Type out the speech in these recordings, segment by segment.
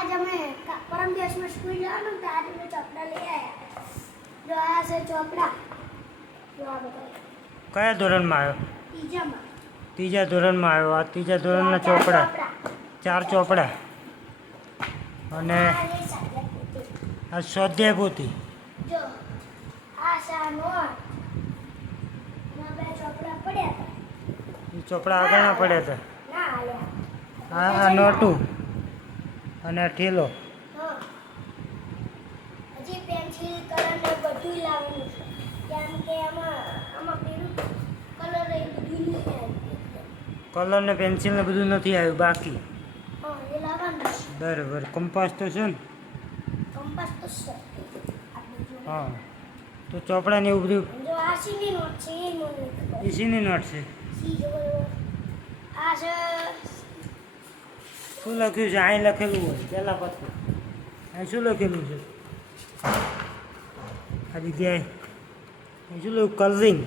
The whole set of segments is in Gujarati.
આજ અમે કા- પરમ દિવસમાં સ્કૂલ જવાનું તો આજે અમે ચોપડા લઈ આવ્યા જો આ છે ચોપડા જો આ બધા કયા ધોરણમાં આવ્યો ત્રીજામાં ત્રીજા ધોરણમાં આવ્યો આ ત્રીજા ધોરણના ચોપડા ચાર ચોપડા અને આ સ્વાધ્યાય પોથી ચોપડા આગળ ના આગળના પડ્યા હતા આ નોટું અને ઠેલો. હજી પેન્સિલ કલર ને બધું લાવવાનું છે. કેમ કે આમાં આમાં પેલું કલર એ બધું નહીં આવ્યું. કલર ને પેન્સિલ ને બધું નથી આવ્યું બાકી. બરાબર કંપાસ તો છે ને? કંપાસ તો છે. હા. તો ચોપડા ને એવું બધું? જો આ સીની નોટ છે એ મને નથી ખબર. નોટ છે. આ છે શું લખ્યું છે? અહીં લખેલું હોય પહેલાં પાછું. અહીં શું લખેલું છે? આ જગ્યાએ. અહીં શું લખ્યું? કલરિંગ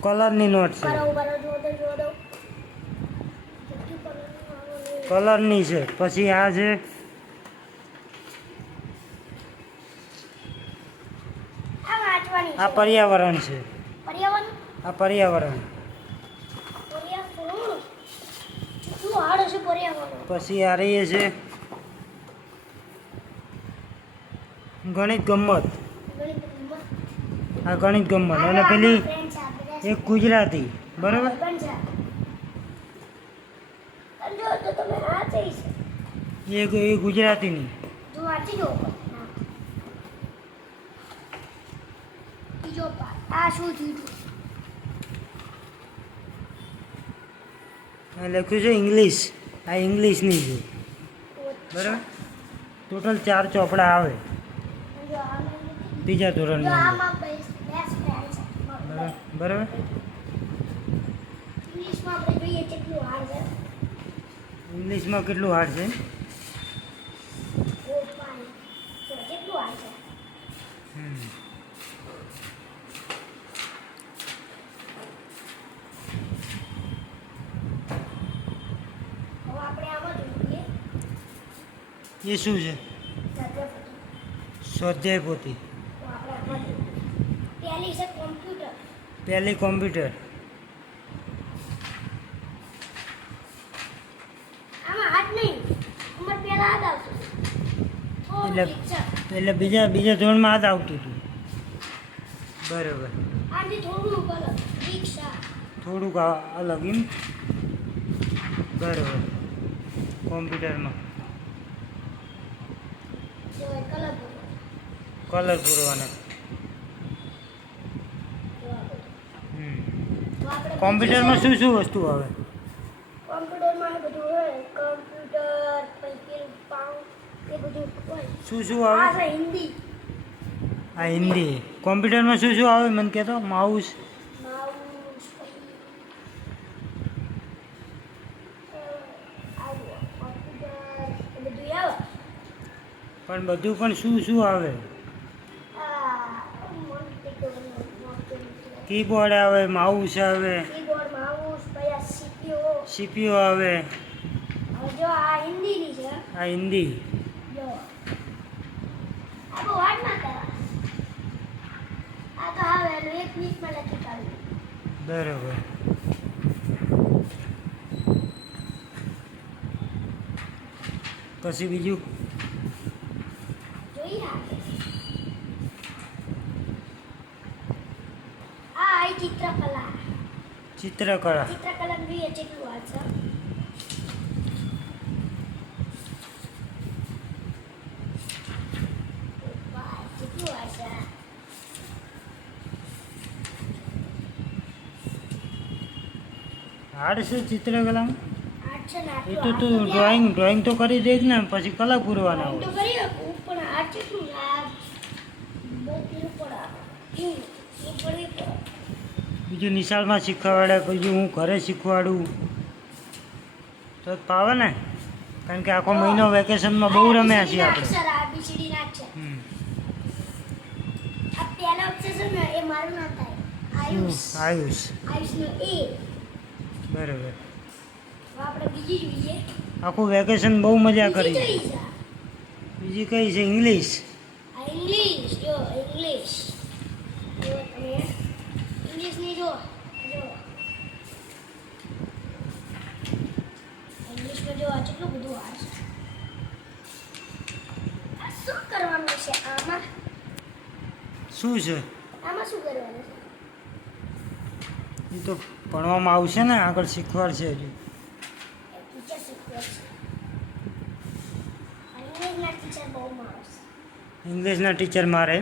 કલરની નોટ છે. કલરનું છે. પછી આ છે. આ પર્યાવરણ છે. આ પર્યાવરણ કેટલું હાર્ડ હશે પર્યાવરણ પછી આ રહી છે ગણિત ગમત આ ગણિત ગમત અને પેલી એક ગુજરાતી. બરાબર? એ ગુજરાતીની. લખ્યું છે ઇંગ્લિશ. આ ઇંગ્લિશની છે. બરાબર? ટોટલ ચાર ચોપડા આવે. બીજા ધોરણમાં. બરાબર? ઇંગ્લિશમાં કેટલું હાર્ડ છે? હમ. હવે આપણે આમાં જોઈએ એ શું છે. સ્વાધ્યાય પોથી પહેલી કોમ્પ્યુટર. એટલે- એટલે બીજા બીજા ધોરણમાં હાથ આવતું હતું. બરાબર. થોડુંક અલગ. એમ. બરાબર. કોમ્પ્યુટરમાં કલર પૂરવાનો. કોમ્પ્યુટરમાં શું શું વસ્તુ આવે? શું શું આવે? આ હિન્દી. કોમ્પ્યુટરમાં શું શું આવે? મને કહેતો માઉસ પછી અ, આવું કોમ્પ્યુટર એ બધું આવે પણ બધું પણ શું શું આવે? કીબોર્ડ આવે માઉસ આવે. સીપીયુ આવે. આ હિન્દી. બરોબર. પછી બહુ વાર ના કરા આ તો આવે એનું એક મિનિટમાં લખી કાઢ્યું બરાબર પછી બીજું જોઈએ આ આ ચિત્રકલા ચિત્રકલા ચિત્રકલા બી કેટલું છે કેટલું છે ને એ તો તું ડ્રોઈંગ ડ્રોઈંગ તો કરી દે ને પછી કલા પૂરવાના હોય પણ કેટલું બહુ પેલું બીજું નિશાળમાં શીખવાડે બીજું હું ઘરે શીખવાડું. તો ફાવે ને? કારણ કે આખો મહિનો વેકેશનમાં બહુ રમ્યા છીએ આપણે. આયુષ. બરાબર. આખું વેકેશન બહુ મજા કરી. બીજી કઈ છે? ઇંગ્લિશ? ઇંગ્લિશ જો ઇંગ્લિશ. ઇંગ્લિશની જો ઇંગ્લિશમાં જો આ કેટલું બધું આ છે. શું કરવાનું છે આમાં? શું છે? આમાં શું કરવાનું છે? એ તો ભણવામાં આવશે ને આગળ શીખવાડશે હજુ. ટીચર શીખવે ઇંગ્લિશના ટીચર બહુ માણસ ઇંગ્લિશના ટીચર મારે.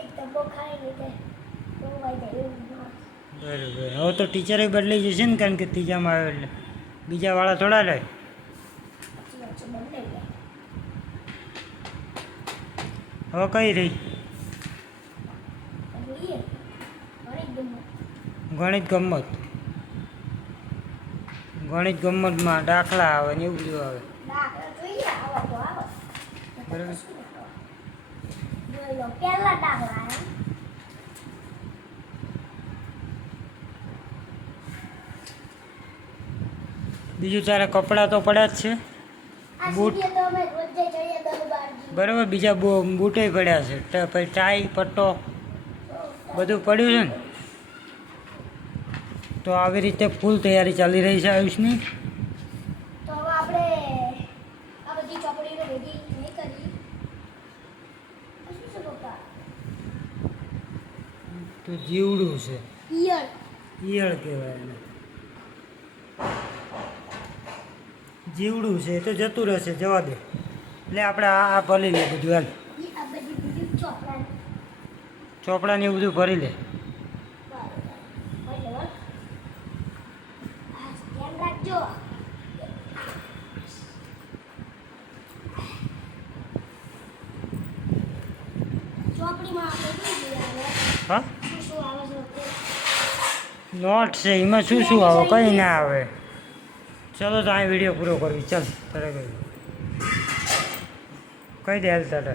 એક ડબ્બો ખાઈ લીધે બહુ વાઈ જાય એવું માણસ બરાબર. હવે તો ટીચરે બદલાઈ જશે ને કારણ કે ત્રીજામાં આવે એટલે. બીજા વાળા થોડા ગયા હવે કઈ રહી? ગણિત ગમત. ગણિત ગમતમાં દાખલા આવે ને એવું બધું આવો. બરાબર. પહેલા દાખલા બીજું તારે કપડાં તો પડ્યા જ છે. બૂટ. બરાબર બીજા બૂટે પડ્યા છે. પછી ટાઈ પટ્ટો બધું પડ્યું છે ને? તો આવી રીતે ફૂલ તૈયારી ચાલી રહી છે આયુષની. તો જીવડું છે. ઈયળ. ઈયળ કહેવાય એને. જીવડું છે એ તો જતું રહેશે જવા દે. એટલે આપણે આ ભરી લે બધું હાલ. ચોપડાને એવું બધું ભરી લે. હા? નોટ છે એમાં શું શું આવે? કંઈ ના આવે. ચલો તો આ વીડિયો પૂરો કરવી. ચાલ તારે કહી દે હાલ તારે.